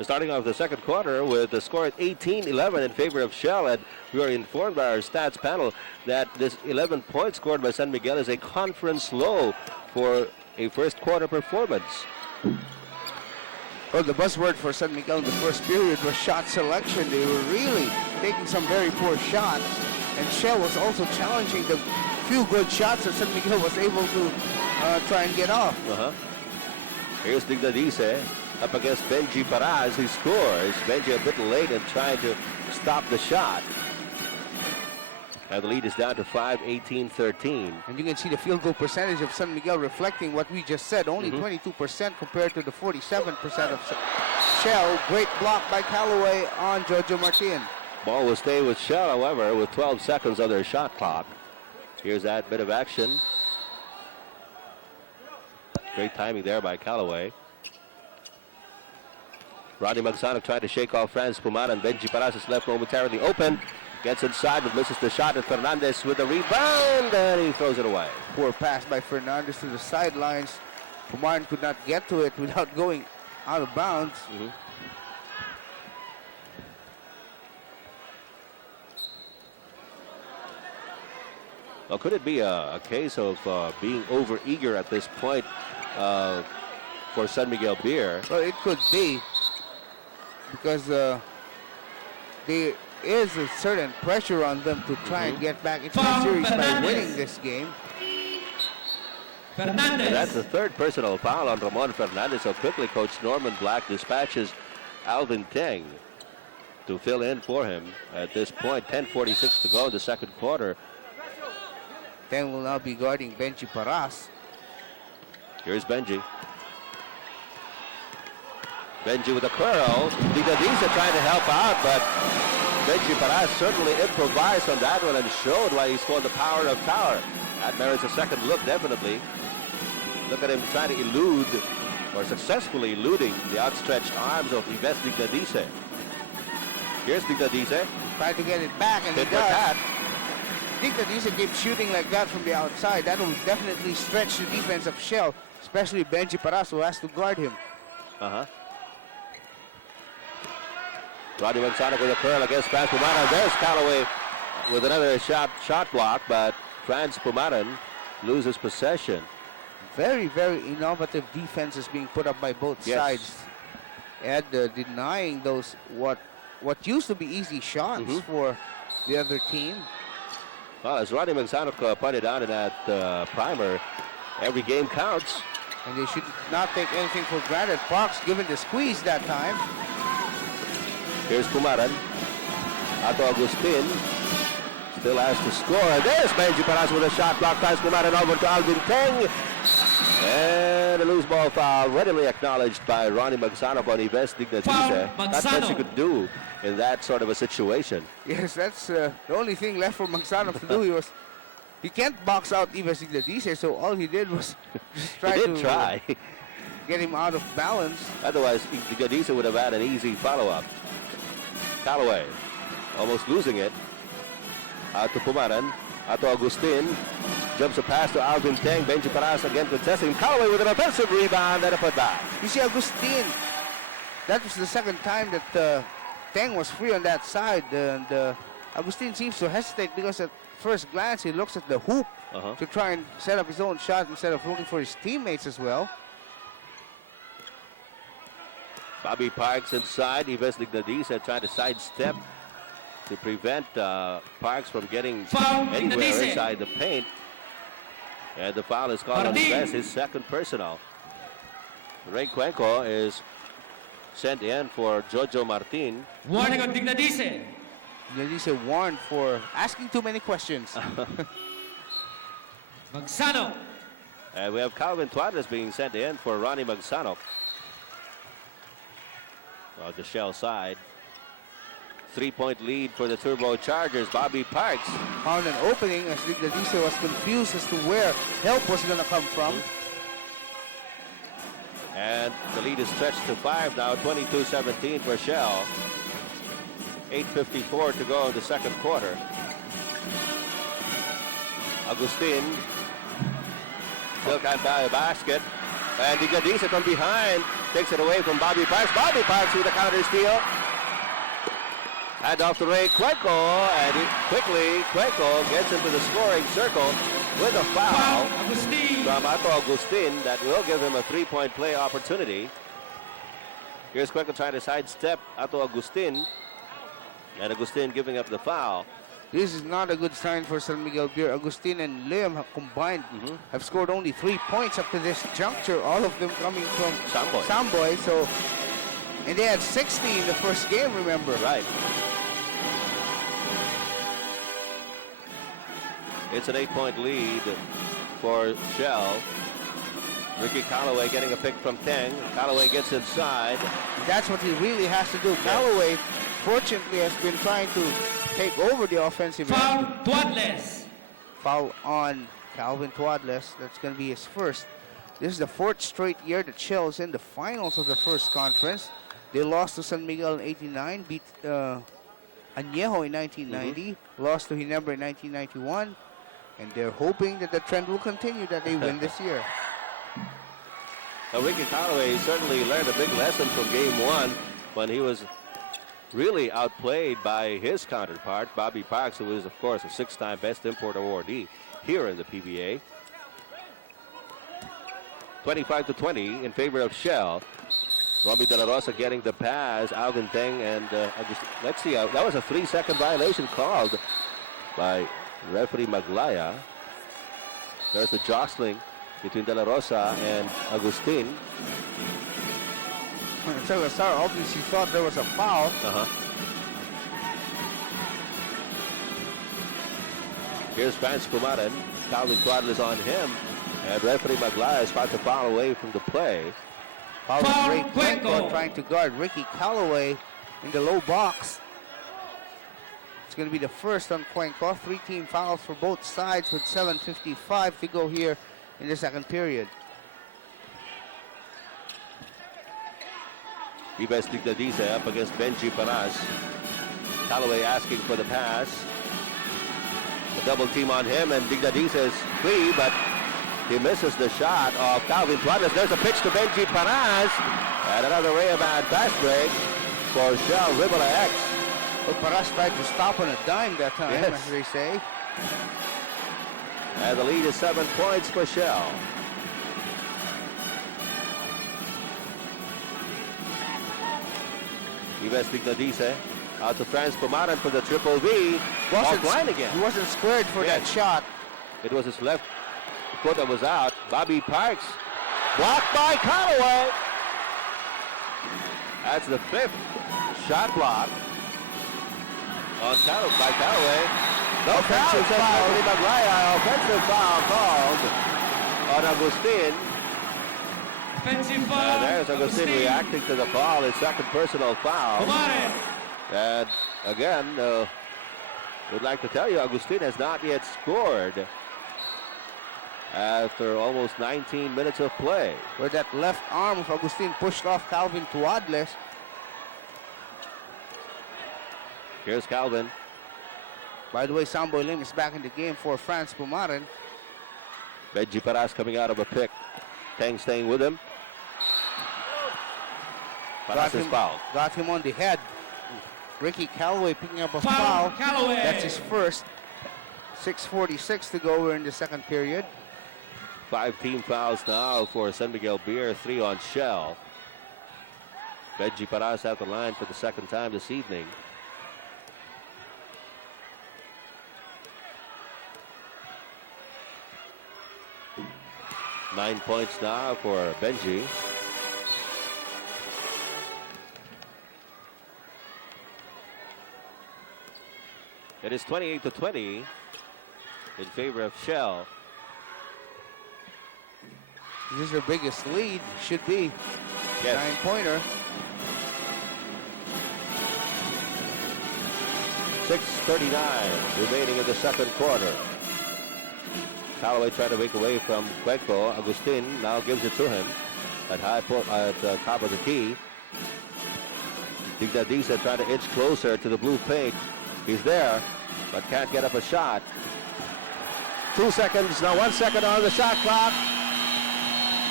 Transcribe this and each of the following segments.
Starting off the second quarter with the score at 18-11 in favor of Shell, and we are informed by our stats panel that this 11 points scored by San Miguel is a conference low for a first quarter performance. Well, the buzzword for San Miguel in the first period was shot selection. They were really taking some very poor shots, and Shell was also challenging the few good shots that San Miguel was able to try and get off. Here's Dignadice up against Benji Paraz, who scores. Benji a bit late in trying to stop the shot. And the lead is down to 5, 18-13. And you can see the field goal percentage of San Miguel reflecting what we just said. Only 22% compared to the 47% of Shell. Great block by Callaway on Jojo Martin. Ball will stay with Shell, however, with 12 seconds on their shot clock. Here's that bit of action. Great timing there by Callaway. Rodney Magsanok tried to shake off Franz Pumana, and Benji Paraz is left momentarily open. Gets inside but misses the shot, and Fernandez with the rebound, and he throws it away. Poor pass by Fernandez to the sidelines. Pumaran could not get to it without going out of bounds. Well, could it be a case of being over-eager at this point for San Miguel Beer? Well, it could be, because there is a certain pressure on them to try and get back into the series by winning this game. And that's the third personal foul on Ramon Fernandez. So quickly, Coach Norman Black dispatches Alvin Teng to fill in for him at this point. 10:46 to go in the second quarter. Teng will now be guarding Benji Paraz. Here's Benji. Benji with a curl. Dignadice trying to help out, but Benji Paraz certainly improvised on that one and showed why he's called the power of power. That merits a second look, definitely. Look at him trying to elude, or successfully eluding, the outstretched arms of Yves Dignadice. Here's Dignadice. Trying to get it back, and he does. Dignadice keeps shooting like that from the outside. That will definitely stretch the defense of Shell, especially Benji Paraz, who has to guard him. Rodney Magsanok with a curl against Franz Pumaran. There's Callaway with another shot block, but Franz Pumaran loses possession. Very, very innovative defenses being put up by both sides. And denying those what used to be easy shots for the other team. Well, as Rodney Magsanok pointed out in that primer, every game counts. And they should not take anything for granted. Parks given the squeeze that time. Here's Pumaran. Ato Agustin still has to score. And there's Benji Paraz with a shot block. Franz Pumaran over to Alvin Teng. And a loose ball foul readily acknowledged by Ronnie Magsanok on Yves Dignadice. Not much you could do in that sort of a situation. Yes, that's the only thing left for Magsanok to do. He can't box out Yves Dignadice, so all he did was just try to get him out of balance. Otherwise, Dignadice would have had an easy follow-up. Callaway almost losing it. Out to Pumaran. Out to Agustin. Jumps a pass to Alvin Teng. Benji Paraz again contesting. Callaway with an offensive rebound and a putback. You see Agustin. That was the second time that Teng was free on that side. And Agustin seems to hesitate because at first glance he looks at the hoop to try and set up his own shot instead of looking for his teammates as well. Bobby Parks inside. Yves Dignadice trying to sidestep to prevent Parks from getting anywhere inside the paint. And the foul is called on Yves, his second personal. Ray Cuenco is sent in for Jojo Martin. Warning on Dignadice. Dignadice warned for asking too many questions. Magsanok. And we have Calvin Tuadres being sent in for Ronnie Magsanok. On the Shell side. 3-point lead for the Turbochargers. Bobby Parks found an opening as Dignadice was confused as to where help was going to come from. And the lead is stretched to 5 now, 22-17 for Shell. 8:54 to go in the second quarter. Agustin still can't buy a basket. And Dignadice from behind Takes it away from Bobby Parks. Bobby Parks with a counter steal. Hand off to Ray Cuenco, and quickly Cuenco gets into the scoring circle with a foul Agustin. from Ato Agustin that will give him a three-point play opportunity. Here's Cuenco trying to sidestep Ato Agustin, and Agustin giving up the foul. This is not a good sign for San Miguel Beer. Agustin and Liam have combined have scored only 3 points up to this juncture, all of them coming from Samboy. Samboy. So, and they had 60 in the first game, remember? Right. It's an 8-point lead for Shell. Ricky Callaway getting a pick from Teng. Callaway gets inside. That's what he really has to do. Callaway, fortunately, has been trying to take over the offensive end. Foul, Tuadles. Foul on Calvin Tuadles. That's going to be his first. This is the 4th straight year that Shell is in the finals of the first conference. They lost to San Miguel in '89, beat Añejo in 1990, lost to Ginebra in 1991, and they're hoping that the trend will continue, that they win this year. Now, Ricky Callaway certainly learned a big lesson from game 1 when he was really outplayed by his counterpart, Bobby Parks, who is, of course, a 6-time Best Import awardee here in the PBA. 25-20 in favor of Shell. Romy De La Rosa getting the pass. Alvin Teng and let's see, that was a 3-second violation called by referee Maglaya. There's the jostling between De La Rosa and Agustin. Salazar obviously thought there was a foul. Here's Franz Pumaran. Calvin Tuadles on him. And referee Maglaya is about to foul away from the play. Foul Foul, Ray Cuenco. Cuenco trying to guard Ricky Callaway in the low box. It's going to be the first on Cuenco. 3 team fouls for both sides with 7:55 to go here in the second period. Ives Digdadiza up against Benji Paras. Callaway asking for the pass. A double team on him, and Digdadiza is free, but he misses the shot of Calvin Tuadles. There's a pitch to Benji Paras. And another Rayaban fast break for Shell Ribala X. But Paras tried to stop on a dime that time, Yes. as they say. And the lead is 7 points for Shell. Ives Digdadiza out to Franz Pumaran for the triple V. Offline again. He wasn't squared for that shot. It was his left foot that was out. Bobby Parks blocked by Callaway. That's the 5th shot block on by Callaway. No foul. Offensive foul called on Agustin. Offensive foul. And there's Agustin reacting to the foul. His second personal foul. Pumaran. And again, we'd like to tell you, Agustin has not yet scored after almost 19 minutes of play. Where that left arm of Agustin pushed off Calvin Tuadles. Here's Calvin. By the way, Samboy Lim is back in the game for Franz Pumaran. Benji Paras coming out of a pick. Teng staying with him. Paras is fouled. Got him on the head. Ricky Callaway picking up a Foul, foul. Callaway. That's his first. 6:46 to go. We're in the second period. 5 team fouls now for San Miguel Beer. 3 on Shell. Benji Paras at the line for the second time this evening. Nine points now for Benji. It is 28-20 in favor of Shell. This is their biggest lead. Should be. Yes. 9-pointer. 6:39 remaining in the second quarter. Callaway trying to break away from Cuenco. Agustin now gives it to him at the top of the key. Digdadiza trying to inch closer to the blue paint. He's there, but can't get up a shot. 2 seconds, now 1 second on the shot clock.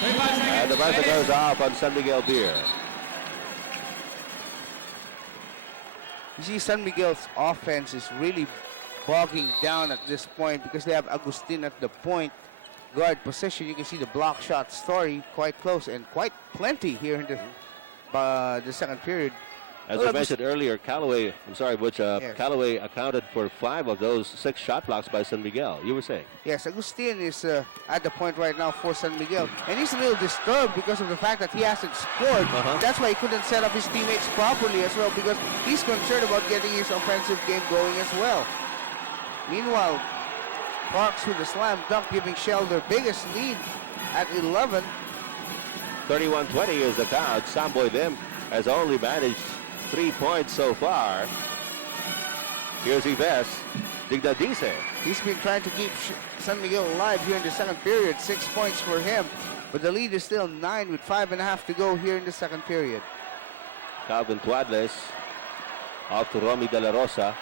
35 seconds. And the buzzer goes off on San Miguel Beer. You see, San Miguel's offense is really bogging down at this point because they have Agustin at the point guard position. You can see the block shot story quite close and quite plenty here in the second period. As I mentioned earlier, Callaway, I'm sorry, Butch, Yes. Callaway accounted for 5 of those 6 shot blocks by San Miguel. You were saying? Yes, Agustin is at the point right now for San Miguel. And he's a little disturbed because of the fact that he hasn't scored. That's why he couldn't set up his teammates properly as well, because he's concerned about getting his offensive game going as well. Meanwhile, Parks with a slam dunk, giving Shell their biggest lead at 11. 31-20 is the count. Samboy Lim has only managed 3 points so far. Here's Ives. Dignadice. He's been trying to keep San Miguel alive here in the second period. 6 points for him, but the lead is still 9 with 5.5 to go here in the second period. Calvin Tuadles off to Romy De La Rosa.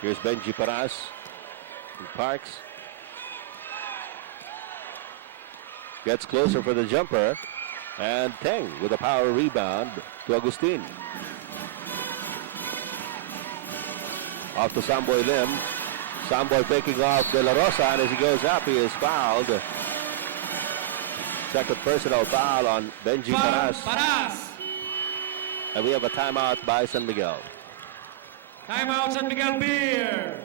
Here's Benji Paras from Parks. Gets closer for the jumper. And Teng with a power rebound to Agustin. Off to Samboy Lim. Samboy faking off De La Rosa, and as he goes up, he is fouled. Second personal foul on Benji Paras. Paras. And we have a timeout by San Miguel. Timeout San Miguel Beer.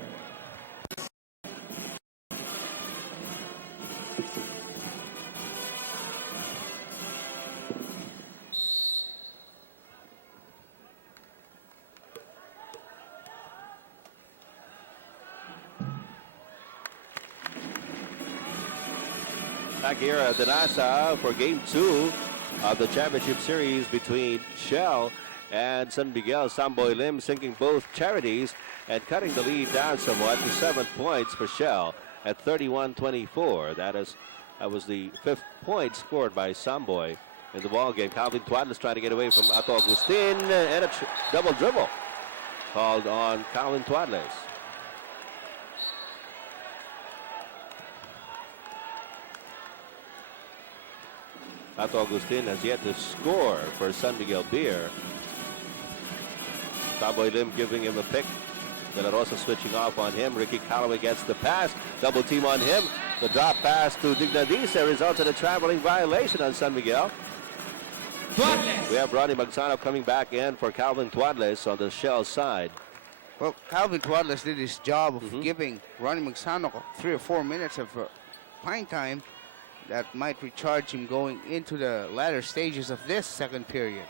Back here at the NASA for Game 2 of the championship series between Shell and San Miguel. Samboy Lim sinking both charities and cutting the lead down somewhat to 7 points for Shell at 31-24. That was the 5th point scored by Samboy in the ball game. Calvin Tuadles trying to get away from Ato Agustin, and a double dribble called on Calvin Tuadles. Ato Agustin has yet to score for San Miguel Beer. Samboy Lim giving him a pick. De La Rosa switching off on him. Ricky Callaway gets the pass. Double team on him. The drop pass to Dignadice results in a traveling violation on San Miguel. Tuadles. We have Ronnie Magsano coming back in for Calvin Tuadles on the Shell side. Well, Calvin Tuadles did his job of giving Ronnie Magsano 3 or 4 minutes of pine time that might recharge him going into the latter stages of this second period.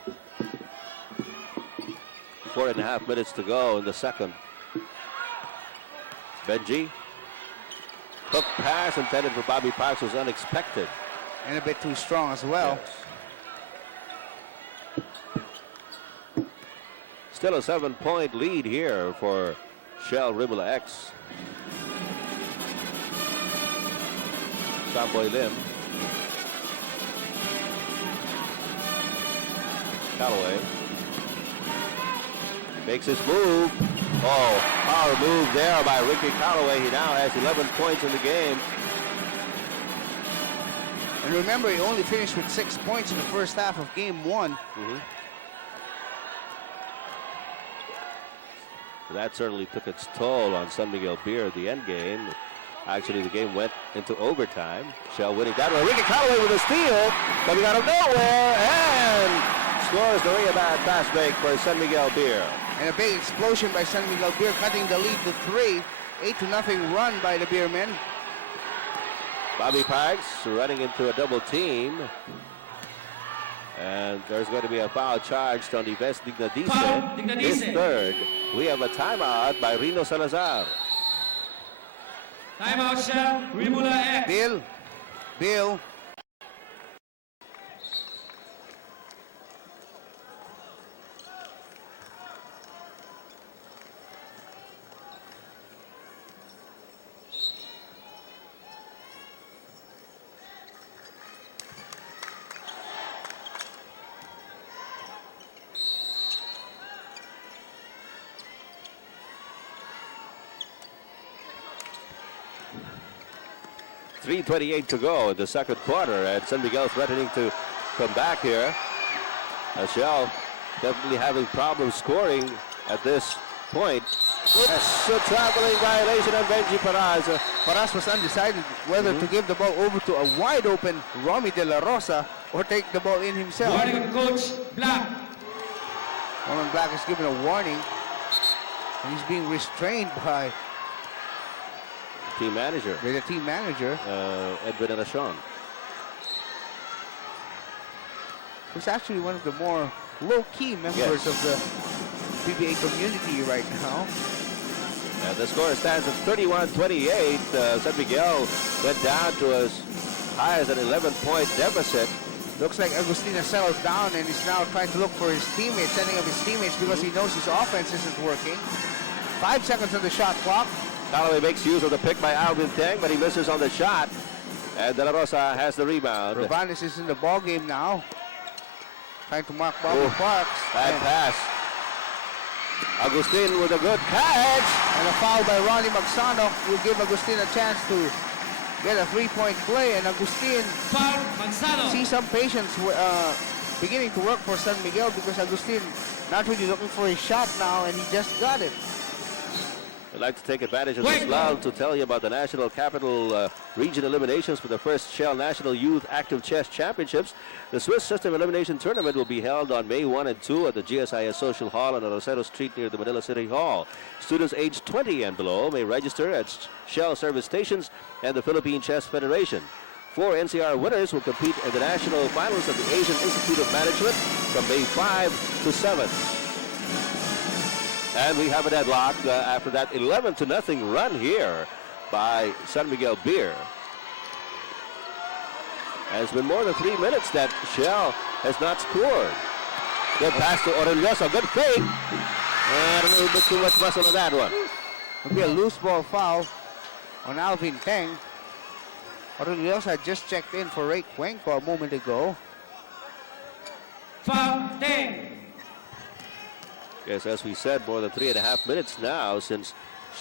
4.5 minutes to go in the second. Benji. Hook pass intended for Bobby Parks was unexpected. And a bit too strong as well. Yes. Still a 7-point lead here for Shell Rimula X. Samboy Lim. Callaway makes his move. Oh, power move there by Ricky Callaway. He now has 11 points in the game. And remember, he only finished with 6 points in the first half of game 1. That certainly took its toll on San Miguel Beer at the end game. Actually, the game went into overtime. Shell winning that one. Ricky Callaway with a steal, coming out of nowhere, and scores the rebound pass break for San Miguel Beer. And a big explosion by San Miguel Beer, cutting the lead to 3. 8-0 run by the Beermen. Bobby Parks running into a double team. And there's going to be a foul charged on the Ives Dignadice. Foul, Dignadice. His third. We have a timeout by Rino Salazar. Timeout Shell Rimula X. Bill. 3:28 to go in the second quarter, and San Miguel threatening to come back here. Shell definitely having problems scoring at this point. Oops, a traveling violation on Benji Paraz. Paras was undecided whether to give the ball over to a wide open Romy De La Rosa or take the ball in himself. Warning of Coach Black. Norman Black is given a warning. He's being restrained by Team manager, the team manager. Edwin Alashon. Who's actually one of the more low-key members of the PBA community right now. The score stands at 31-28. San Miguel went down to as high as an 11-point deficit. Looks like Agustina settled down and is now trying to look for his teammates, setting up his teammates because he knows his offense isn't working. 5 seconds on the shot clock. Callaway makes use of the pick by Alvin Teng, but he misses on the shot. And De La Rosa has the rebound. Rovanes is in the ball game now. Trying to mark Bobby Parks. Bad pass. Agustin with a good catch. And a foul by Ronnie Magsano will give Agustin a chance to get a three-point play. And Agustin Foul, Magsano. see some patience beginning to work for San Miguel because Agustin not really looking for a shot now, and he just got it. I'd like to take advantage of this lull to tell you about the National Capital Region eliminations for the first Shell National Youth Active Chess Championships. The Swiss System Elimination Tournament will be held on May 1 and 2 at the GSIS Social Hall on Rosero Street near the Manila City Hall. Students aged 20 and below may register at Shell service stations and the Philippine Chess Federation. 4 NCR winners will compete in the national finals of the Asian Institute of Management from May 5 to 7. And we have a deadlock after that 11-0 run here by San Miguel Beer. And it's been more than 3 minutes that Shell has not scored. Good pass to Orellosa, good fake. And a little bit too much muscle on that one. It'll be a loose ball foul on Alvin Teng. Orellosa had just checked in for Ray Cuenco a moment ago. Foul, Teng. Yes, as we said, more than 3.5 minutes now since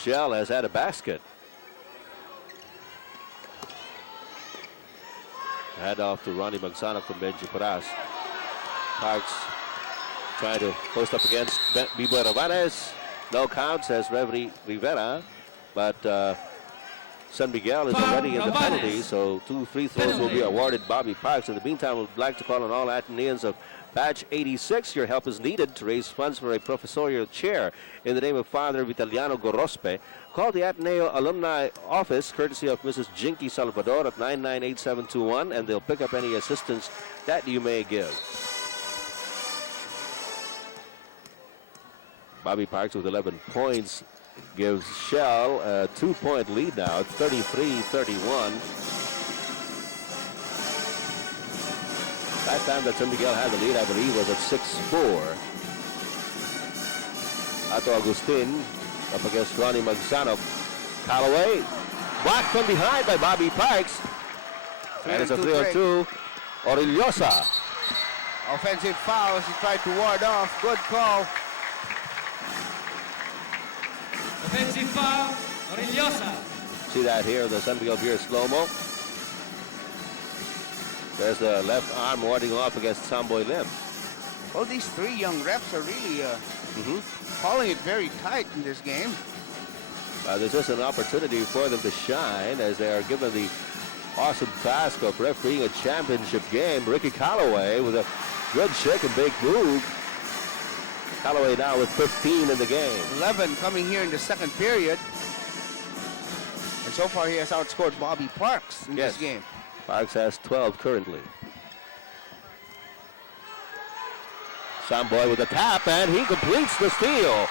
Shell has had a basket. Head off to Ronnie Magsano from Benji Paras. Parks trying to post up against Bibo Rovanes. No count, says Reverie Rivera. But San Miguel is already in the penalty, so 2 free throws will be awarded Bobby Parks. In the meantime, we'd like to call on all Ateneans of Batch 86. Your help is needed to raise funds for a professorial chair in the name of Father Vitaliano Gorospe. Call the Ateneo Alumni Office, courtesy of Mrs. Jinky Salvador at 998721, and they'll pick up any assistance that you may give. Bobby Parks with 11 points gives Shell a 2-point lead now at 33-31. Last time that San Miguel had the lead, I believe, was at 6-4. Ato Agustin up against Ronnie Magsano. Callaway blocked from behind by Bobby Parks. And it's a 3-on-2. Orellosa. Offensive foul as he tried to ward off. Good call. Offensive foul, Orellosa. See that here, the San Miguel Beer slow-mo. There's the left arm warding off against Samboy Lim. Well, these 3 young refs are really calling it very tight in this game. There's just an opportunity for them to shine as they are given the awesome task of refereeing a championship game. Ricky Callaway with a good shake and bake move. Callaway now with 15 in the game. 11 coming here in the second period. And so far he has outscored Bobby Parks in this game. Parks has 12 currently. Samboy with a tap, and he completes the steal.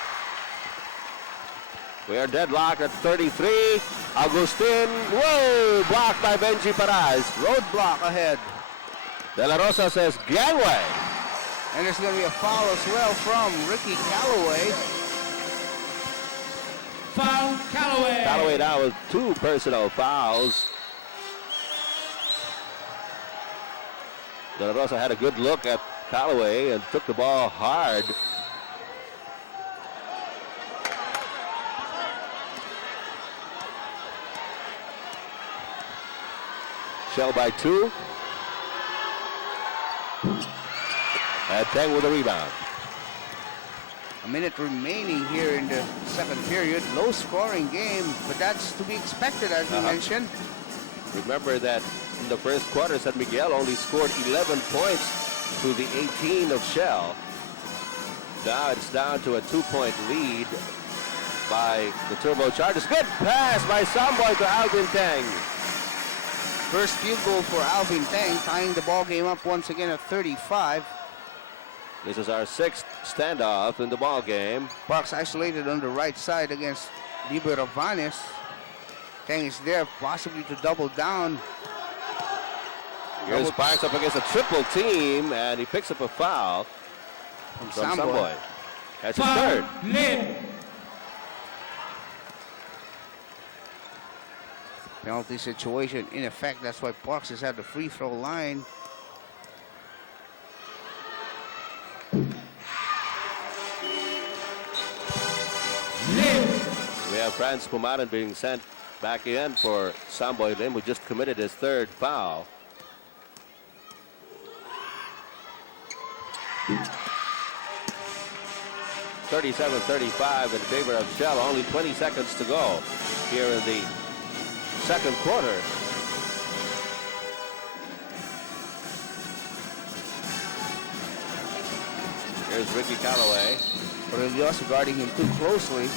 We are deadlocked at 33. Agustin, whoa, blocked by Benji Paraz. Roadblock ahead. De La Rosa says gangway. And there's going to be a foul as well from Ricky Callaway. Foul, Callaway. Callaway now with 2 personal fouls. De La Rosa had a good look at Callaway and took the ball hard. Shell by 2. And Teng with a rebound. A minute remaining here in the second period. Low scoring game, but that's to be expected, as we mentioned. Remember that in the first quarter, San Miguel only scored 11 points to the 18 of Shell. Now it's down to a 2-point lead by the Turbochargers. Good pass by Samboy to Alvin Teng. First field goal for Alvin Teng, tying the ball game up once again at 35. This is our 6th standoff in the ball game. Parks isolated on the right side against Liber Ravanes. Teng is there, possibly to double down. Here's Parks up against a triple team, and he picks up a foul From from Samboy. Samboy. That's his Foul, third. Lin. Penalty situation in effect. That's why Parks is at the free throw line. Lin. We have Franz Pumaran being sent back in for Samboy Lim, who just committed his third foul. (37-35) in favor of Shell. Only 20 seconds to go here in the second quarter. Here's Ricky Callaway. Aureliosa guarding him too closely.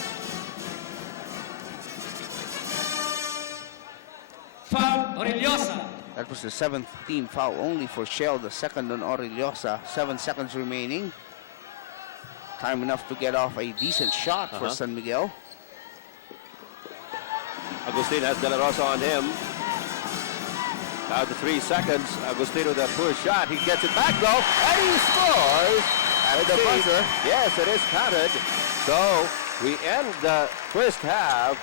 Foul, Aureliosa. That was the 7th team foul only for Shell, the second on Aureliosa. 7 seconds remaining. Time enough to get off a decent shot for San Miguel. Agustin has De La Rosa on him. Down to 3 seconds. Agustin with a poor shot. He gets it back though, and he scores at the buzzer. Yes, it is counted. So we end the first half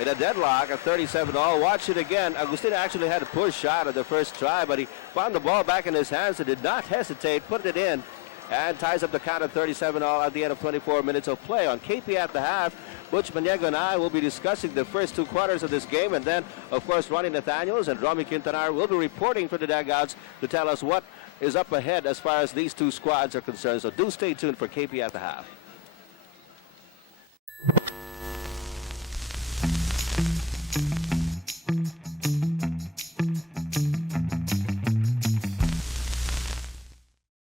in a deadlock at 37-all. Watch it again. Agustin actually had a poor shot at the first try, but he found the ball back in his hands and did not hesitate, put it in, and ties up the count at 37-all at the end of 24 minutes of play. On KP at the half, Butch Maniego and I will be discussing the first 2 quarters of this game, and then, of course, Ronnie Nathaniels and Romy Quintanar will be reporting for the dugouts to tell us what is up ahead as far as these 2 squads are concerned. So do stay tuned for KP at the half.